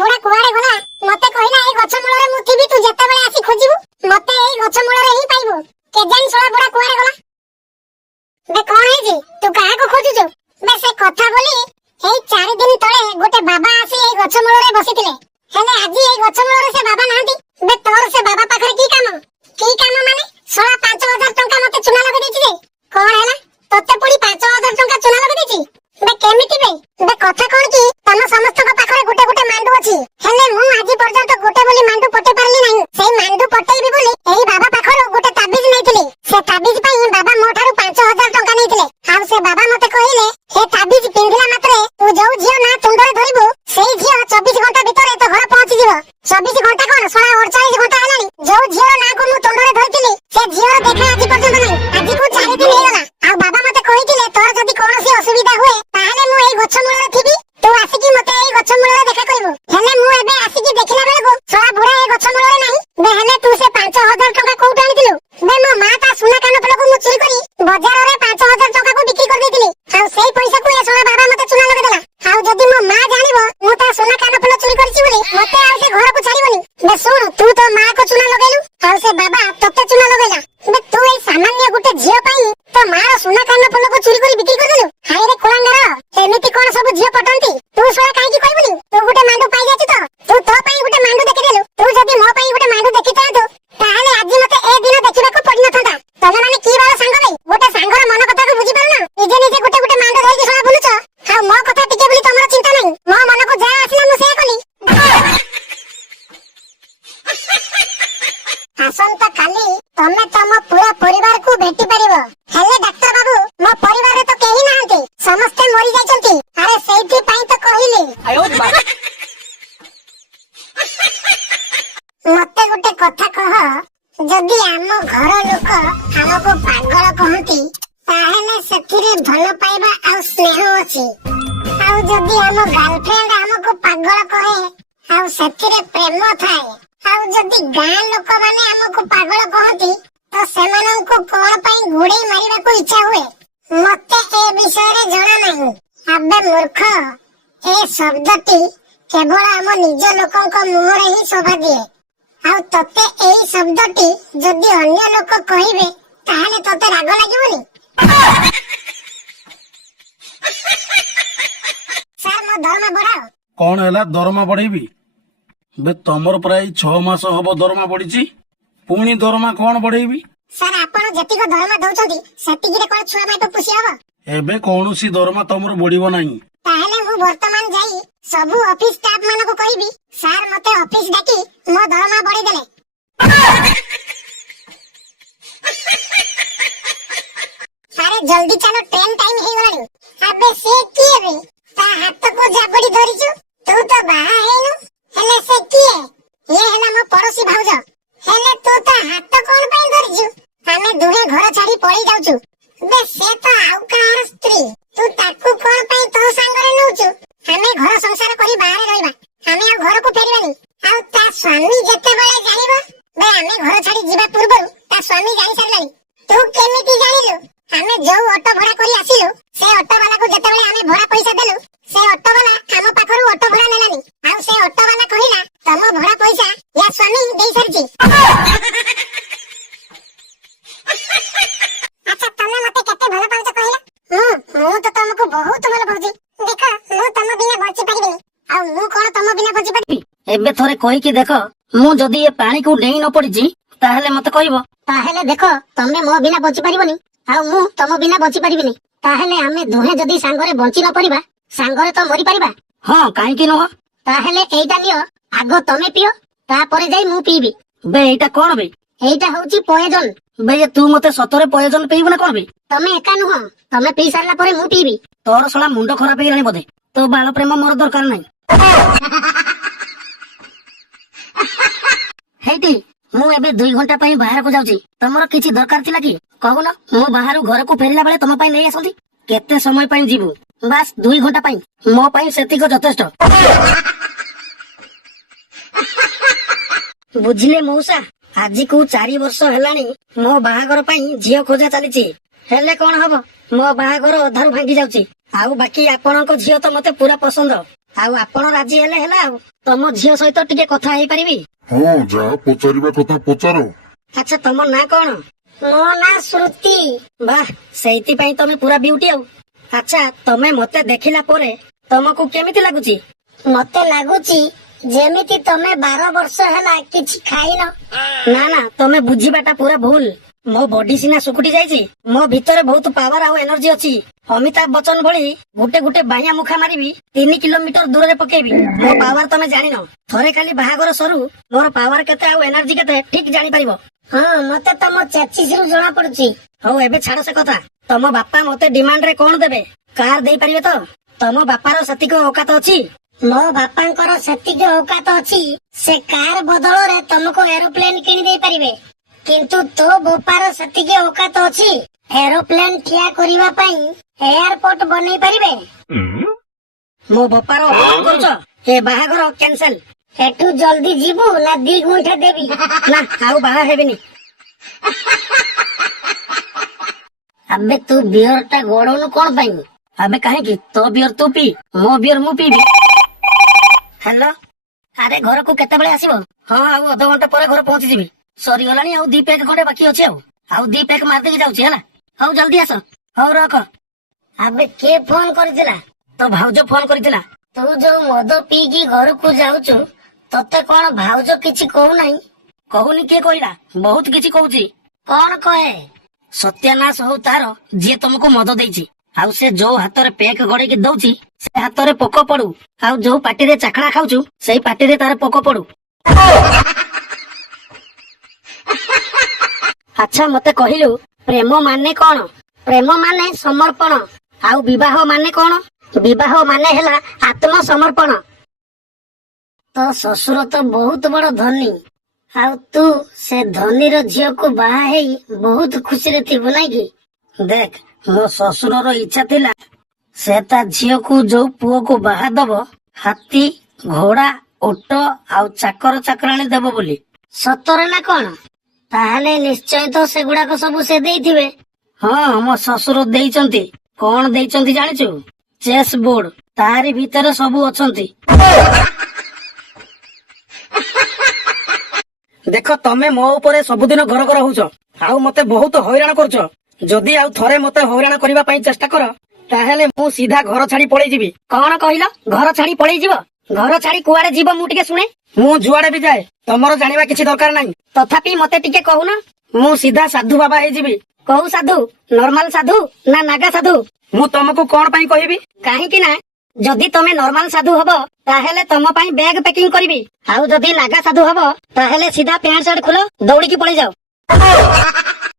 बुढ़ा कुआरे गला मते कहला ए गछ मूଳରେ मु थिबी तू जेतेबेले आसी खोजिबु मते एई गछ मूଳରେ ही पाइबु केजान सोळा बुढ़ा कुआरे गला बे कोन हे जी तू काहा को खोजुछु बे से कथा बोली एई 4 दिन तळे गोटे बाबा आसी एई गछ मूଳରେ बसितिले हेले आजी एई गछ मूଳରେ से बाबा नांती बे तोर से बाबा पाखरे की काम माने सोळा 5000 टंका मते चुना लगे देछि जे कोन हैला तोते पुडी 5000 टंका चुना लगे देछि बे केमिति बे कथा कोन की तम समस्त को पाखरे गोटे गोटे मांडू अछि हेले मु आजि पर्यंत गोटे बोली मांडू पटे पारली नाही सेई मांडू पटेइबी बोली एई बाबा पाखरो गोटे ताबीज नेइतिले से ताबीज पई बाबा मोठारू 5000 टंका नेइतिले आ से बाबा मते कहिले हे ताबीज पिंधिला मात्रे तू जो झियो ना तुंडरे धरिबु सेई झियो 24 घंटा भीतर तो घर पहुंची जिवो 24 घंटा कोन 48 घंटा हेलानी जो झियो ना को मु तुंडरे धरतिली से झियो देखा आजि पर्यंत नाही आजि को 4 दिन हेगला आ बाबा मते कहितिले तोर जदी कोनोसी असुविधा हुए ताहाले मु एई गछ मूଳରେ थिबी तू आसिकी मते एई गछ मूଳରେ देखा करिवो हेले मु एबे आसिकी देखिला बेलको सोळा बुढ़ा एई गछ मूଳରେ नाही बे हेले तू से 5000 टंका कोउठ आनितिलु बे मो मा ता सुना कान फलको मु चोरी करी बाजार रे 5000 टंका को बिक्री कर देतिली आ सेई पैसा को ए सोळा बाबा मते चुना लगे देला आ जदी मो मा जानिबो मु ता सुना कान फल चोरी करछि बोली मते आ से घर को छाड़ीबोनी बे सुन तू तो मा को चुना लगेलु आ से बाबा तते चुना लगेला बे तू ए सामान्य गुटे झियो पाई तो मार सुना कान फल को चोरी करी बिक्री कर देलु हाय रे कोलांगार एमिति कोन सब झियो पटंती तू सोळा काई की कहबोनी तू गुटे मांडू पाई जाछि तो तू तो पाई गुटे मांडू देखि देलु तू जदी मो पाई गुटे मांडू देखि तांतो ताहाले आजि मते ए दिन देखिबाको पड़ी नथंता तमे माने की बाळ सांग भाई गोटे सांगर मन कथा को बुझी पारना निजे निजे गोटे गोटे मांडू धरिकी सोळा बुलुछ आ मो कथा टिके बोली तमरा चिंता नाही मो मन को जा आसला मु से कली आसंता काली तमे तम पूरा परिवार को भेटी परिबो हेले डॉक्टर बाबू मो परिवार रे तो केही नाहंती समस्त मरि जाइछंती अरे सेठी पई तो कहिली मते गोटे कथा कह जदी आम घर लोक हमको पागल कहंती ताहेले सेथिरे भलो पाइबा आ स्नेह अछि आ जदी आम गर्लफ्रेंड हमको पागल कहे आ सेथिरे प्रेम थाए आ जदी गां लोक माने हमको पागल कहंती तो सेमाननको कोन पई गुडे मारिबा को इच्छा हुए मते ए विषय रे जणा नाही अबे मूर्ख ए शब्दटी केवल हम निज लोकन को मुंह रे ही शोभा दिए आ तते एई शब्दटी जदी अन्य लोक कहिबे ताहाले तते राग लागिबोनी सर मो दरमा बढ़ाओ कौन हैला दरमा बढ़ेबी बे तमर प्राय 6 मास हबो दरमा बढ़ीची पुणी दरमा कौन बढ़ेबी सर आपण जति को दरमा दउचंती सेति रे कोन छुआ माय तो पुसी हबो एबे कोनोसी दरमा तमर बढ़ीबो नाही ताहाले मु वर्तमान जाई सबु ऑफिस स्टाफ मानको कहिबी सर मते ऑफिस डाकी मो दरमा बढ़ी देले सारे जल्दी चलो ट्रेन टाइम हे गलानी अबे से किए बे ता हाथ को जाबड़ी धरिछु तू तो बाहा हेनु हेले से किए ये हेला मो पड़ोसी भाउज हेले तू तो हाथ कोन पई धरिछु हमें दुहे घर छाड़ी पळी जाउछु बे से तो आउ कार स्त्री तू ताकू कोन पई तो संगरे नउछु हमें घर संसार करी बाहर रहइबा हमें आ घर को फेरिबानी आ ता स्वामी जते बेले जानिबो बे हमें घर छाड़ी जिबा पूर्वरु ता स्वामी जानि सरलानी तू केमिति जानिलु हमें जो ऑटो भड़ा करी आसिलु से ऑटो वाला को जते बेले हमें भड़ा पैसा देलु से ऑटो वाला हम पाखरु ऑटो भड़ा नेलानी आ से ऑटो वाला कहिला तम भड़ा पैसा या स्वामी देई सरची अच्छा तमे मते केते भलो पाउछ कहिला मु तो तुमको बहुत भलो पाउची देखो मु तम बिना बची परिबिनी आ मु कोन तम बिना बची परिबी एबे थोरे कहि के देखो मु जदी ए पानी को डेई न पड़िची ताहेले मते कहबो ताहेले देखो तमे मो बिना बची परिबनी आ मु तम बिना बची परिबिनी ताहेले हमें दुहे जदी सांगरे बंची न परिबा सांगरे तो मरि परिबा हां काहे कि न ताहेले एइटा नियो आगो तमे पियो ता परे जाई मु पीबी बे एटा कोन बे एइटा होची पॉइजन बे तू मते सतरे पॉइजन पीबो ना कोन बे तमे एका नुह तमे पी सारला परे मु पीबी तोर सला मुंडो खराब हेलानी बोधे तो बाल प्रेम मोर दरकार नाही हेटी मु एबे 2 घंटा पई बाहर को जाउची तमरो किछि दरकार थिला कि कहू न मु बाहर घर को फेरिला बेले तम पई नै आसंती केते समय पई जीवु बस 2 घंटा पई मो पई सेति को यथेष्ट बुझिले मौसा आज को 4 वर्ष हेलानी मो बाहागर पई झियो खोजा चलीची हेले कोन हबो मो बाहागर अधारु भांगी जाउची आउ बाकी आपनक झियो तो मते पूरा पसंद ଆଉ ଆପଣ ରାଜି ହେଲେ ହେଲା ଆଉ ତମ ଝିଅ ସହିତ ଟିକେ କଥା ହେଇପାରିବି? ହଁ ଯାହା ପଚାରିବା କଥା ପଚାର। ଆଚ୍ଛା ତମ ନାଁ କଣ? ମୋ ନାଁ ଶ୍ରୁତି। ବାଃ ସେଇଥିପାଇଁ ତମେ ପୁରା ବିଉଟି ଆଉ। ଆଚ୍ଛା ତମେ ମତେ ଦେଖିଲା ପରେ ତମକୁ କେମିତି ଲାଗୁଛି? ମତେ ଲାଗୁଛି ଯେମିତି ତମେ 12 ବର୍ଷ ହେଲା କିଛି ଖାଇନ। ନା ନା ତମେ ବୁଝିବାଟା ପୁରା ଭୁଲ। ମୋ ବଡି ସିନା ଶୁକୁଟି ଯାଇଛି, ମୋ ଭିତରେ ବହୁତ ପାୱାର ଆଉ ଏନର୍ଜି ଅଛି। ଅମିତାଭ ବଚ୍ଚନ ଭଳି ଗୋଟେ ଗୋଟେ ବାଇଆ ମୁଖା ମାରିବି 3 କିଲୋମିଟର ଦୂରରେ ପକେଇବି। ମୋ ପାୱାର ତମେ ଜାଣିନ। ଥରେ ଖାଲି ବାହାଘର ସରୁ ମୋର ପାୱାର କେତେ ଆଉ ଏନର୍ଜି କେତେ ଠିକ ଜାଣିପାରିବ। ହଁ ମତେ ତମ ଚେଚିସରୁ ଜଣା ପଡୁଛି। ହଉ ଏବେ ଛାଡ ସେ କଥା। ତମ ବାପା ମତେ ଡିମାଣ୍ଡ ରେ କଣ ଦେବେ? କାର ଦେଇପାରିବେ ତ? ତମ ବାପାର ସେତିକି ଔକାତ ଅଛି? ମୋ ବାପାଙ୍କର ସେତିକି ଔକାତ ଅଛି, ସେ କାର ବଦଳରେ ତମକୁ ଏରୋପ୍ଲେନ କିଣି ଦେଇ ପାରିବେ। କିନ୍ତୁ ତୋ ବୋପାର ସେତିକି ଔକାତ ଅଛି, ଏରୋପ୍ଲେନ ଠିଆ କରିବା ପାଇଁ ଏୟାରପୋର୍ଟ ବନେଇ ପାରିବେ। ମୋ ବୋପାର ଅପମାନ କରୁଛ? ଏ ବାହାଘର କ୍ୟାନସେଲ। ଏଠୁ ଜଲ୍ଦି ଯିବୁ ନା 2 ଗୁଣ୍ଠ ଦେବି? ନା ଆଉ ବାହା ହେବିନି। ଆବେ ତୁ ବିୟର ଟା ଗଡଉନୁ କଣ ପାଇଁ? ଆବେ କାହିଁକି? ତୋ ବିୟର ତୁ ପି, ମୋ ବିୟର ମୁଁ ପିଇବି। ହ୍ୟାଲୋ, ଆରେ ଘରକୁ କେତେବେଳେ ଆସିବ? ହଁ ଆଉ ଅଧଘଣ୍ଟା ପରେ ଘର ପହଞ୍ଚିଯିବି। ସରିଗଲାଣି ଆଉ 2 ପ୍ୟାକ୍ ଖଣ୍ଡେ ବାକି ଅଛି ଆଉ 2 ପ୍ୟାକ୍ ମାରିଦେଇକି ଯାଉଛି ହେଲା। ହଉ ଜଲ୍ଦି ଆସ। ହଉ ରଖ। ଆବେ କିଏ ଫୋନ କରିଥିଲା? ତୋ ଭାଉଜ ଫୋନ କରିଥିଲା। ତୁ ଯୋଉ ମଦ ପିଇକି ଘରକୁ ଯାଉଛୁ, ତତେ କଣ ଭାଉଜ କିଛି କହୁନାହିଁ? କହୁନି କିଏ କହିଲା? ବହୁତ କିଛି କହୁଛି। କଣ କହେ? ସତ୍ୟାନାଶ ହଉ ତାର ଯିଏ ତମକୁ ମଦ ଦେଇଛି। ଆଉ ସେ ଯୋଉ ହାତରେ ପେକ୍ ଗଡେଇକି ଦଉଛି ସେ ହାତରେ ପୋକ ପଡୁ। ଆଉ ଯୋଉ ପାଟିରେ ଚାଖଣା ଖାଉଛୁ ସେଇ ପାଟିରେ ତାର ପୋକ ପଡୁ। ଆଚ୍ଛା ମତେ କହିଲୁ ପ୍ରେମ ମାନେ କଣ? ପ୍ରେମ ମାନେ ସମର୍ପଣ। ଆଉ ବିବାହ ମାନେ କଣ? ବିବାହ ମାନେ ହେଲା ଆତ୍ମସମର୍ପଣ। ତୋ ଶ୍ୱଶୁର ତ ବହୁତ ବଡ ଧନୀ। ଆଉ ତୁ ସେ ଧନୀର ଝିଅକୁ ବାହା ହେଇ ବହୁତ ଖୁସିରେ ଥିବୁ ନାଇଁ କି? ଦେଖ ମୋ ଶ୍ୱଶୁରର ଇଚ୍ଛା ଥିଲା ସେ ତା ଝିଅକୁ ଯୋଉ ପୁଅକୁ ବାହା ଦବ ହାତୀ, ଘୋଡା, ଓଟ ଆଉ ଚାକର ଚାକରାଣୀ ଦେବ ବୋଲି। ସତରେ ନା କଣ? ତାହେଲେ ନିଶ୍ଚୟ ତ ସେଗୁଡାକ ସବୁ ସେ ଦେଇଥିବେ। ହଁ ମୋ ଶ୍ୱଶୁର ଦେଇଛନ୍ତି। କଣ ଦେଇଛନ୍ତି ଜାଣିଛୁ? ଚେସ୍ ବୋର୍ଡ, ତାରି ଭିତରେ ସବୁ ଅଛନ୍ତି। ଦେଖ ତମେ ମୋ ଉପରେ ସବୁଦିନ ଘର ଘର ହଉଛ ଆଉ ମତେ ବହୁତ ହଇରାଣ କରୁଛ। ଯଦି ଆଉ ଥରେ ମତେ ହଇରାଣ କରିବା ପାଇଁ ଚେଷ୍ଟା କର ତାହେଲେ ମୁଁ ସିଧା ଘର ଛାଡି ପଳେଇ ଯିବି। କଣ କହିଲ? ଘର ଛାଡି ପଳେଇ ଯିବ? ଘର ଛାଡି କୁଆଡେ ଯିବ ମୁଁ ଟିକେ ଶୁଣେ। ମୁଁ ଯୁଆଡେ ବି ଯାଏ ତମର ଜାଣିବା କିଛି ଦରକାର ନାହିଁ। ତଥାପି ମତେ ଟିକେ କହୁନ। ମୁଁ ସିଧା ସାଧୁ ବାବା ହେଇଯିବି। କୋଉ ସାଧୁ? ନର୍ମାଲ ସାଧୁ ନା ନାଗା ସାଧୁ? ମୁଁ ତମକୁ କଣ ପାଇଁ କହିବି? କାହିଁକି ନା ଯଦି ତମେ ନର୍ମାଲ ସାଧୁ ହବ ତାହେଲେ ତମ ପାଇଁ ବ୍ୟାଗ ପ୍ୟାକିଂ କରିବି। ଆଉ ଯଦି ନାଗା ସାଧୁ ହବ ତାହେଲେ ସିଧା ପ୍ୟାଣ୍ଟ ସାର୍ଟ ଖୋଲ ଦୌଡିକି ପଳେଇ ଯାଅ।